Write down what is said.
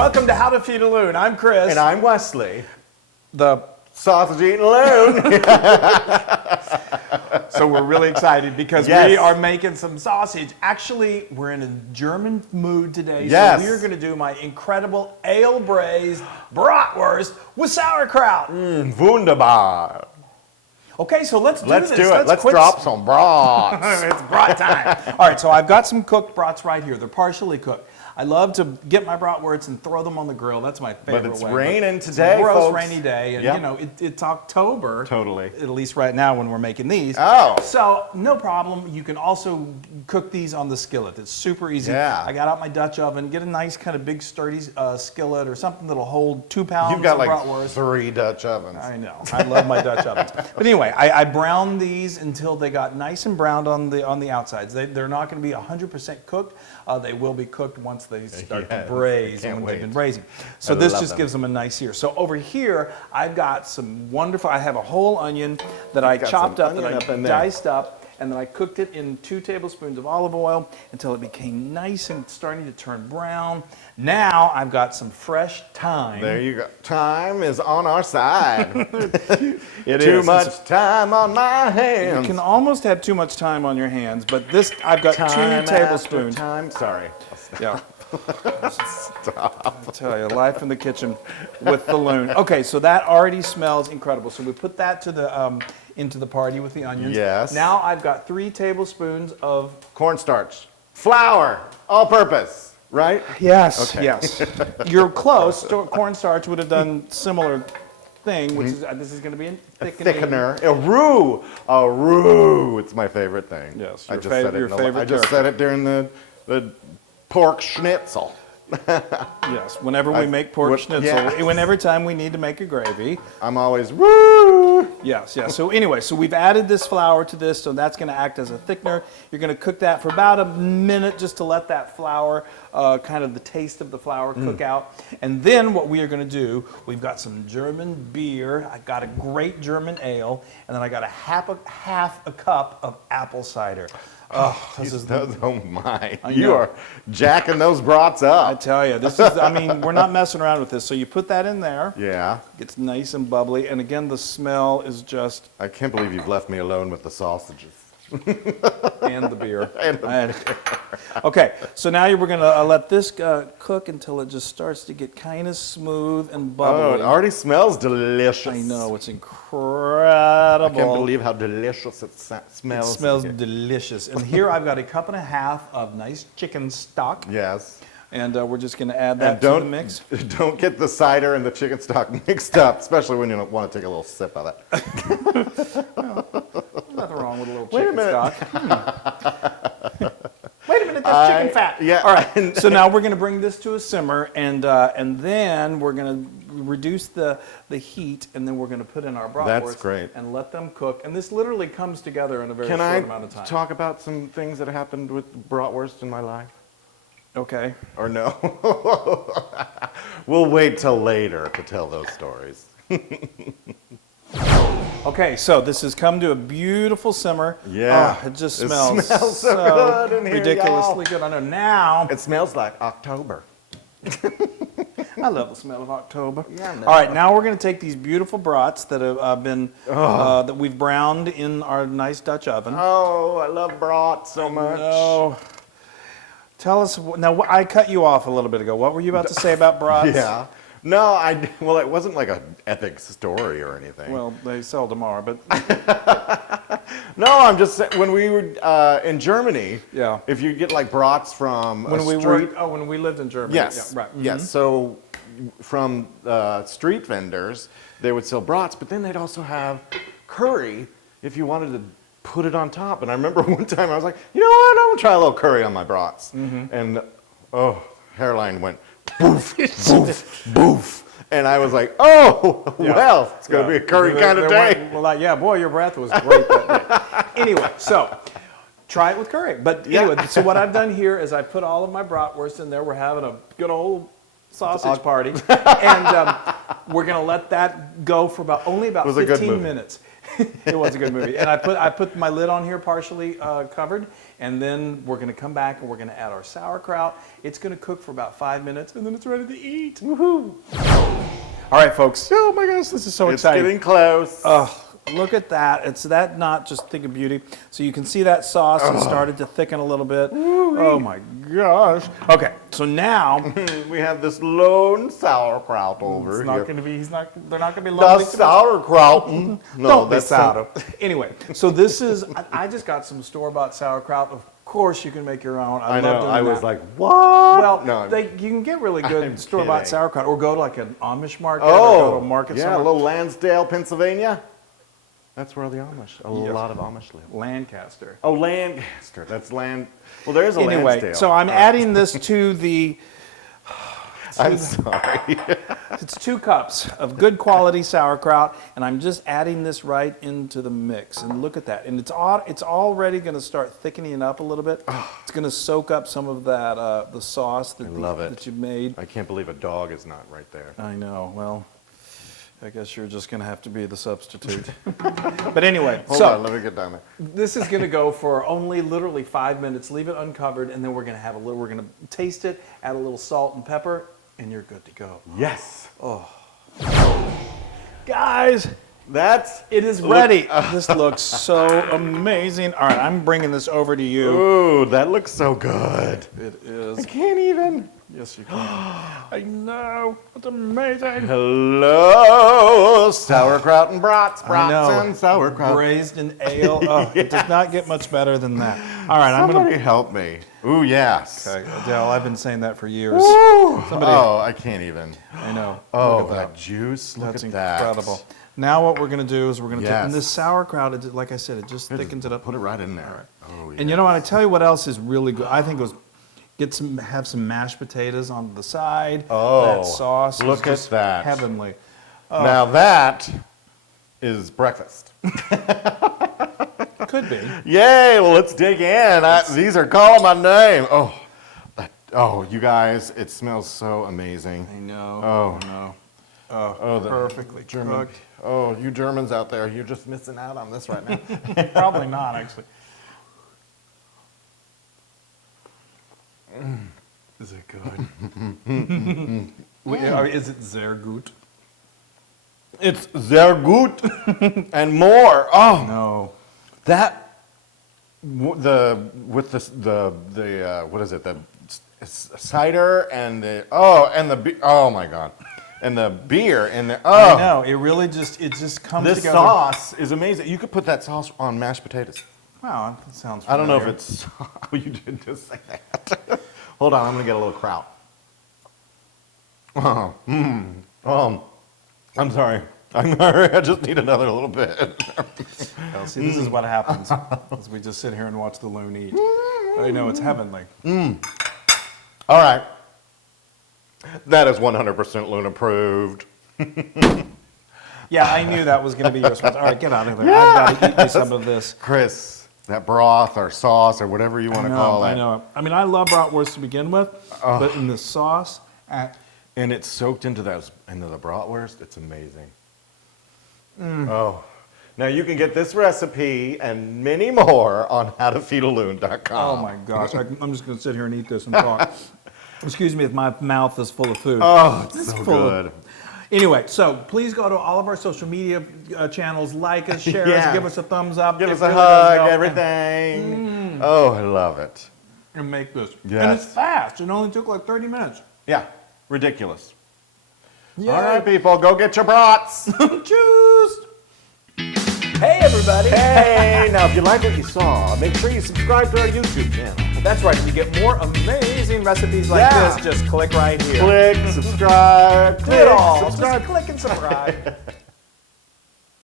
Welcome to How to Feed a Loon. I'm Chris. And I'm Wesley. The sausage eating loon. So we're really excited because we are making some sausage. Actually, we're in a German mood today. Yes. So we are going to do my incredible Ale-Braised Bratwurst with sauerkraut. Wunderbar. Okay, so let's do Let's this. do it. Let's drop some brats. It's brat time. All right, so I've got some cooked brats right here. They're partially cooked. I love to get my bratwursts and throw them on the grill. That's my favorite way. But it's raining today, it's a gross folks. rainy day, and you know it's October. Totally. At least right now when we're making these. Oh. So no problem. You can also cook these on the skillet. It's super easy. Yeah. I got out my Dutch oven. Get a nice kind of big sturdy skillet or something that'll hold 2 pounds You've got of like bratwurst. 3 Dutch ovens. I know. I love my Dutch ovens. But anyway, I browned these until they got nice and browned on the outsides. They're not going to be 100% cooked. They will be cooked once they start to braise and when they've been braising. So this just gives them a nice sear. So over here, I've got some wonderful, I have a whole onion that I chopped up, that I diced up, and then I cooked it in 2 tablespoons of olive oil until it became nice and starting to turn brown. Now I've got some fresh thyme. There you go. Time is on our side. It Too is. much time on my hands. You can almost have too much time on your hands, but this, I've got time 2 tablespoons. Time. Sorry. Yeah. Stop. I'll tell you, life in the kitchen with the Loon. Okay, so that already smells incredible. So we put that to the into the party with the onions. Yes. Now I've got 3 tablespoons of Cornstarch. Flour. All purpose. Right? yes, Okay. yes. You're close. Cornstarch would have done similar thing, which is this is going to be a Thickener. A roux. A roux. It's my favorite thing. Yes, I your just said it. your favorite I just said it during the pork schnitzel. Yes, whenever we make pork schnitzel, whenever time we need to make a gravy. I'm always roux. Yes, yes. So anyway, so we've added this flour to this, so that's going to act as a thickener. You're going to cook that for about a minute just to let that flour, kind of the taste of the flour cook out. And then what we are going to do, we've got some German beer. I got a great German ale, and then I got half a cup of apple cider. Oh, this is oh my. You are jacking those brats up. I tell you, this is, I mean, we're not messing around with this. So you put that in there. Yeah. It's nice and bubbly. And again, the smell is just... I can't believe you've left me alone with the sausages. And the beer. And the beer. Okay, so now we're going to let this cook until it just starts to get kind of smooth and bubbly. Oh, it already smells delicious. I know, it's incredible. I can't believe how delicious it smells. It smells delicious. And here I've got a cup and a half of nice chicken stock. Yes. And we're just going to add that to the mix. Don't get the cider and the chicken stock mixed up, especially when you want to take a little sip of it. Nothing wrong with a little chicken stock. Wait a minute, that's chicken fat. Yeah. All right. So now we're going to bring this to a simmer, and then we're going to reduce the heat, and then we're going to put in our bratwurst. That's great. And let them cook. And this literally comes together in a very short amount of time. Can I talk about some things that happened with bratwurst in my life? Okay. Or no? We'll wait till later to tell those stories. Okay, so this has come to a beautiful simmer. Yeah. Oh, it just smells, so good in here, ridiculously good. I know now. It smells like October. I love the smell of October. Yeah, I know. All right, now we're going to take these beautiful brats that have been that we've browned in our nice Dutch oven. Oh, I love brat so much. No. Tell us now. I cut you off a little bit ago. What were you about to say about brats? Yeah. No, well, it wasn't like an epic story or anything. Well, they seldom are, but no, I'm just saying, when we were in Germany, yeah. If you get like brats from when we lived in Germany. Yes. Yeah, right. Mm-hmm. Yes. So from street vendors, they would sell brats, but then they'd also have curry if you wanted to put it on top. And I remember one time I was like, you know what? I'm gonna try a little curry on my brats. Mm-hmm. And hairline went boof, boof, boof. And I was like, oh, well, it's gonna be a curry kind of day. Yeah, boy, your breath was great that day. Anyway, so try it with curry. But anyway, so what I've done here is I put all of my bratwurst in there. We're having a good old sausage party, and we're gonna let that go for only about 15 minutes. It was a good movie. And I put my lid on here partially covered, And then we're gonna come back and we're gonna add our sauerkraut. It's gonna cook for about 5 minutes and then it's ready to eat. Woohoo! All right, folks. Oh my gosh, this is so exciting. It's getting close. Look at that. It's that not just thing of beauty. So you can see that sauce has started to thicken a little bit. Oh my gosh. Okay, so now we have this Loon sauerkraut over it's here. not going to be, they're not going to be The lonely. sauerkraut. No, Don't that's miss out. Anyway, so this is, I just got some store-bought sauerkraut. Of course you can make your own. I know. love doing I was that. like, what? Well, no. you can get really I'm good store-bought kidding. sauerkraut, or go to like an Amish market, or go to a market yeah, somewhere. a little Lansdale, Pennsylvania. That's where the Amish, a lot of Amish live. Lancaster. Oh, Lancaster. That's land. Well, there is a Anyway, Lansdale. so I'm adding this to the. I'm sorry. It's 2 cups of good quality sauerkraut, and I'm just adding this right into the mix. And look at that. And it's already going to start thickening up a little bit. It's going to soak up some of that the sauce that you made. I can't believe a dog is not right there. I know. Well, I guess you're just going to have to be the substitute. But anyway, Hold on, let me get down there. this is going to go for only literally 5 minutes. Leave it uncovered, and then we're going to we're going to taste it, add a little salt and pepper, and you're good to go. Yes. Guys, it is ready. This looks so amazing. All right, I'm bringing this over to you. Ooh, that looks so good. It is. I can't even. Yes, you can. I know. It's amazing. Hello, sauerkraut and brats, I know. and sauerkraut. Braised in ale. Oh, it does not get much better than that. All right, Somebody help me. Ooh, yes. Okay, Adele, I've been saying that for years. Ooh. Somebody- Oh, I can't even. I know. Oh, Look at that juice. Look That's at that. incredible. Now what we're going to do is we're going to take, and Yes. this sauerkraut, like I said, it just thickens it up. Put it right in there. Oh, And you know what? I tell you what else is really good. I think it was have some mashed potatoes on the side. Oh, that sauce. look is at just that. Heavenly. Now that is breakfast. Could be. Yay! Well, let's dig in. These are calling my name. Oh, you guys, it smells so amazing. I know. Oh. I know. Oh, the Perfectly German. cooked. Oh, you Germans out there, you're just missing out on this right now. Probably not, actually. Is it good? Is it sehr gut? It's sehr gut and more. Oh, No. that what is it? The cider and oh my god, and the beer and the I know. It really just comes This together. sauce is amazing. You could put that sauce on mashed potatoes. Wow, that sounds I don't know if familiar. it's. Oh, you did just say that. Hold on, I'm gonna get a little kraut. I'm sorry. I just need another little bit. Well, see, this is what happens as we just sit here and watch the loon eat. I know, it's heavenly. All right. That is 100% Loon approved. Yeah, I knew that was going to be your response. All right, get out of there. I've got to eat me some of this. Chris, that broth or sauce or whatever you want to call it. I know. I mean, I love bratwurst to begin with, but in the sauce, And it's soaked into the bratwurst. It's amazing. Oh. Now you can get this recipe and many more on howtofeedaloon.com. oh my gosh, I'm just going to sit here and eat this and talk. Excuse me if my mouth is full of food. Oh, it's so full of- good. Anyway, so please go to all of our social media channels, like us, share Yeah. us, give us a thumbs up. Give It us a really does hug, help. everything. Oh, I love it. And make this. Yes. And it's fast. It only took like 30 minutes. Yeah, ridiculous. Yay. All right, people, go get your brats. Choose. Hey, everybody. Hey, now if you like what you saw, make sure you subscribe to our YouTube channel. That's right. If you get more amazing recipes like Yeah. this, just click right here. Click, subscribe, Do it all. subscribe. Just click and subscribe.